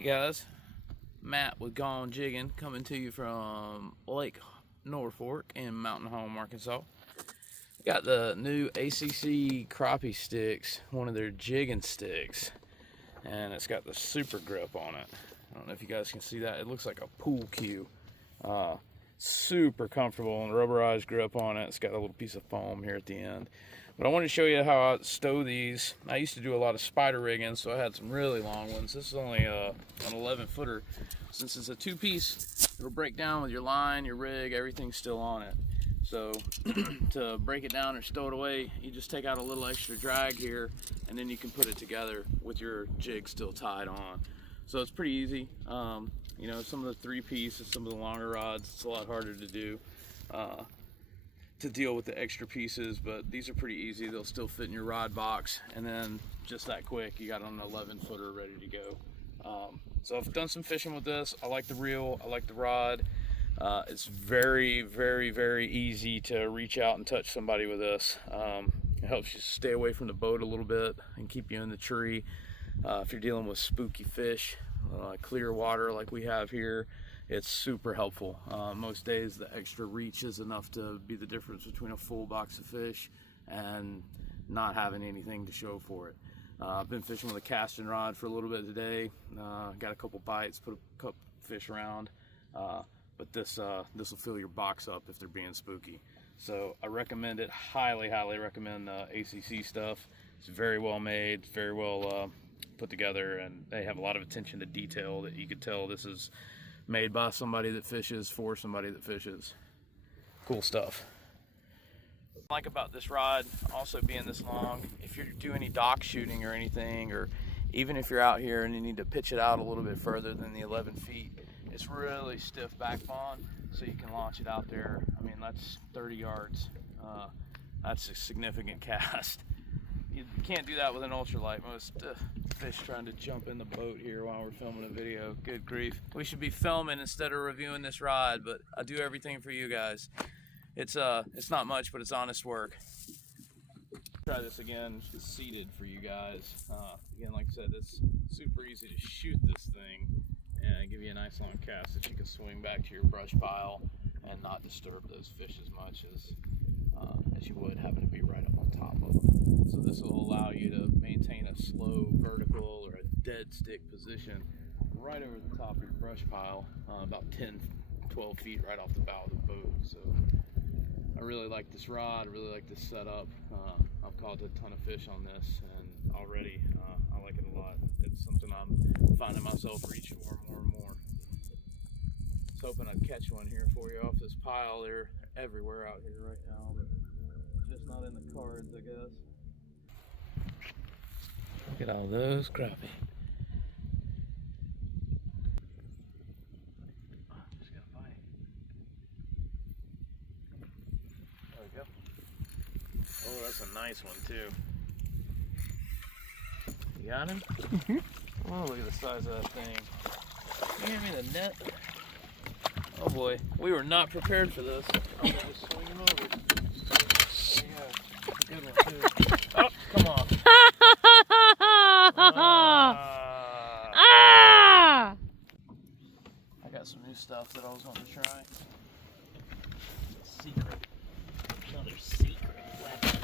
Hey guys, Matt with Gone Jiggin coming to you from Lake Norfolk in Mountain Home, Arkansas. Got the new ACC Crappie Stix, one of their Jiggin Stix, and it's got the super grip on it. I don't know if you guys can see that. It looks like a pool cue. Super comfortable and rubberized grip on it. It's got a little piece of foam here at the end. But I wanted to show you how I stow these. I used to do a lot of spider rigging, so I had some really long ones. This is only an 11 footer. Since it's a two-piece, it'll break down with your line, your rig, everything's still on it. So to break it down or stow it away, you just take out a little extra drag here, and then you can put it together with your jig still tied on. So it's pretty easy. You know, some of the three-piece and some of the longer rods, it's a lot harder to do. To deal with the extra pieces, but these are pretty easy. They'll still fit in your rod box, and then just that quick, you got an 11 footer ready to go. So I've done some fishing with this. I like the reel, I like the rod. It's very, very, very easy to reach out and touch somebody with this. It helps you stay away from the boat a little bit and keep you in the tree. If you're dealing with spooky fish, clear water like we have here, it's super helpful. Most days the extra reach is enough to be the difference between a full box of fish and not having anything to show for it. I've been fishing with a casting rod for a little bit today. Got a couple bites, put a couple fish around, but this will fill your box up if they're being spooky. So I recommend it, highly recommend ACC stuff. It's very well made, very well put together, and they have a lot of attention to detail that you could tell this is made by somebody that fishes for somebody that fishes. Cool stuff. What I like about this rod also being this long, if you do any dock shooting or anything, or even if you're out here and you need to pitch it out a little bit further than the 11 feet, it's really stiff backbone, so you can launch it out there. I mean, that's 30 yards. That's a significant cast. You can't do that with an ultralight. Most fish trying to jump in the boat here while we're filming a video. Good grief. We should be filming instead of reviewing this rod, but I do everything for you guys. It's not much, but it's honest work. Try this again, just seated for you guys. Again, like I said, it's super easy to shoot this thing and give you a nice long cast that you can swing back to your brush pile and not disturb those fish as much as you would having to be right up on top of them. So this will allow you to maintain a slow vertical or a dead stick position right over the top of your brush pile, about 10-12 feet right off the bow of the boat. So I really like this rod, I really like this setup. I've caught a ton of fish on this, and already I like it a lot. It's something I'm finding myself reaching for more and more. I was hoping I'd catch one here for you off this pile. They're everywhere out here right now, but just not in the cards, I guess. Look at all those crappie. Just got a bite. There we go. Oh, that's a nice one too. You got him? Oh, look at the size of that thing. Can you hand me the net? Oh boy, we were not prepared for this. I'm gonna just swing him over. There you go. Good one too. Oh, come on. I got some new stuff that I was wanting to try. Secret. Another secret weapon.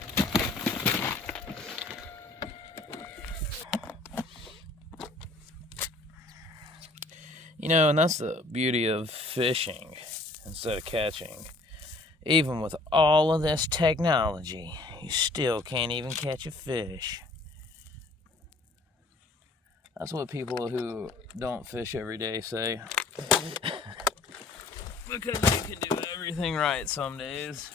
You know, and that's the beauty of fishing instead of catching. Even with all of this technology, you still can't even catch a fish. That's what people who don't fish every day say. Because they can do everything right some days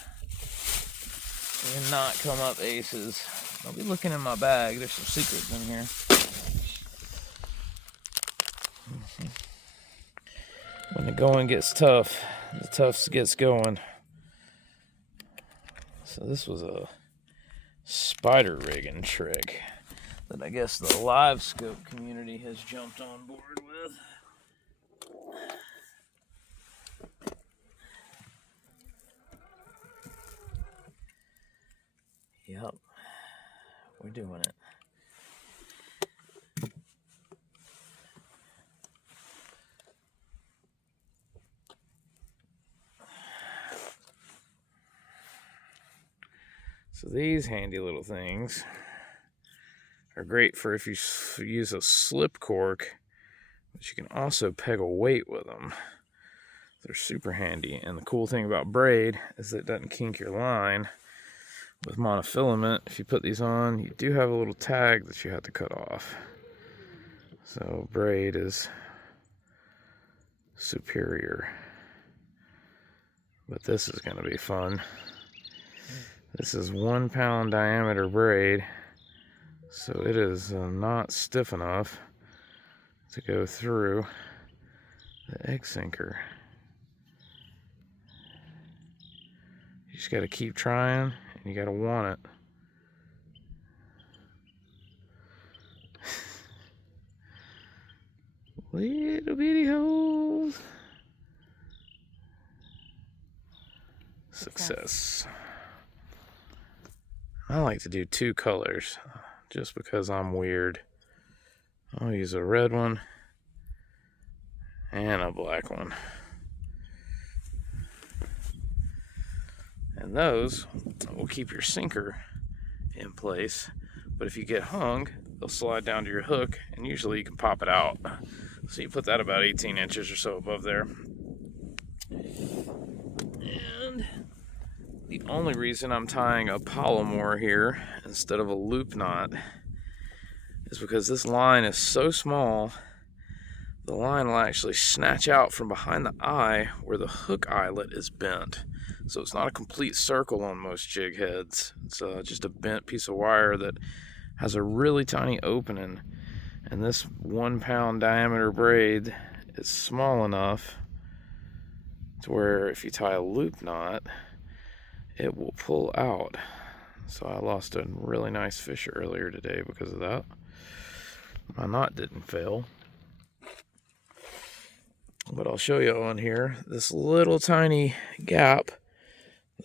and not come up aces. I'll be looking in my bag. There's some secrets in here. When the going gets tough, the tough gets going. So this was a spider rigging trick that I guess the live scope community has jumped on board with. Yep, we're doing it. So these handy little things are great for if you use a slip cork, but you can also peg a weight with them. They're super handy. And the cool thing about braid is that it doesn't kink your line. With monofilament, if you put these on, you do have a little tag that you have to cut off. So braid is superior. But this is going to be fun. This is 1 pound diameter braid, so it is not stiff enough to go through the egg sinker. You just got to keep trying, and you got to want it. Little bitty holes. Success. I like to do 2 colors just because I'm weird. I'll use a red one and a black one. And those will keep your sinker in place, but if you get hung, they'll slide down to your hook, and usually you can pop it out. So you put that about 18 inches or so above there. And the only reason I'm tying a polymer here instead of a loop knot is because this line is so small, the line will actually snatch out from behind the eye where the hook eyelet is bent. So it's not a complete circle on most jig heads. It's just a bent piece of wire that has a really tiny opening. And this 1 pound diameter braid is small enough to where if you tie a loop knot, it will pull out. So I lost a really nice fish earlier today because of that. My knot didn't fail. But I'll show you on here, this little tiny gap.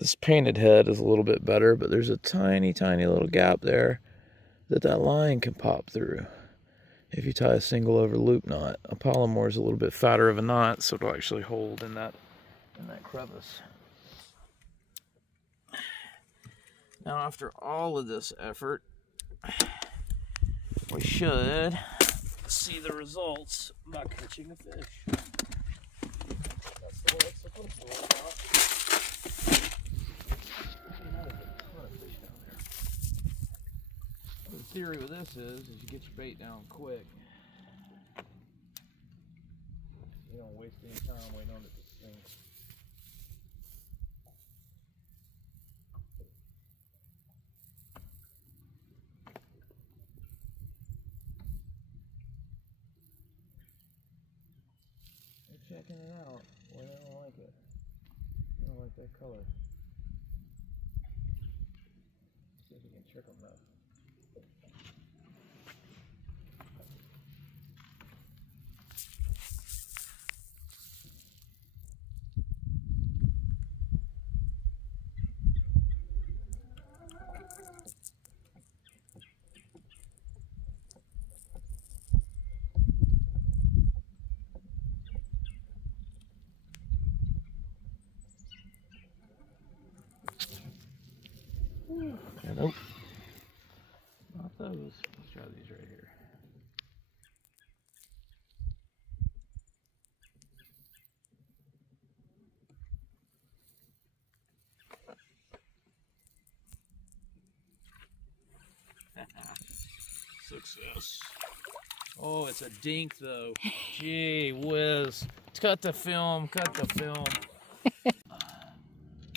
This painted head is a little bit better, but there's a tiny, tiny little gap there that line can pop through if you tie a single over loop knot. A polymer is a little bit fatter of a knot, so it'll actually hold in that crevice. Now, after all of this effort, we should see the results by catching a fish. That's the way it's supposed to work out. The theory with this is you get your bait down quick. You don't waste any time waiting on it to sink. They're checking it out. Well, they don't like it. They don't like that color. See if we can trick them though. Nope. Not those. Let's try these right here. Success. Oh, it's a dink though. Gee whiz. Cut the film, cut the film.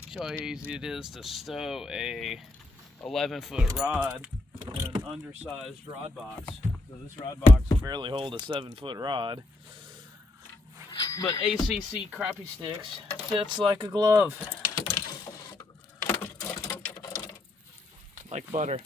Show how easy it is to stow a 11-foot rod in an undersized rod box. So this rod box will barely hold a 7-foot rod. But ACC Crappie Stix fits like a glove. Like butter.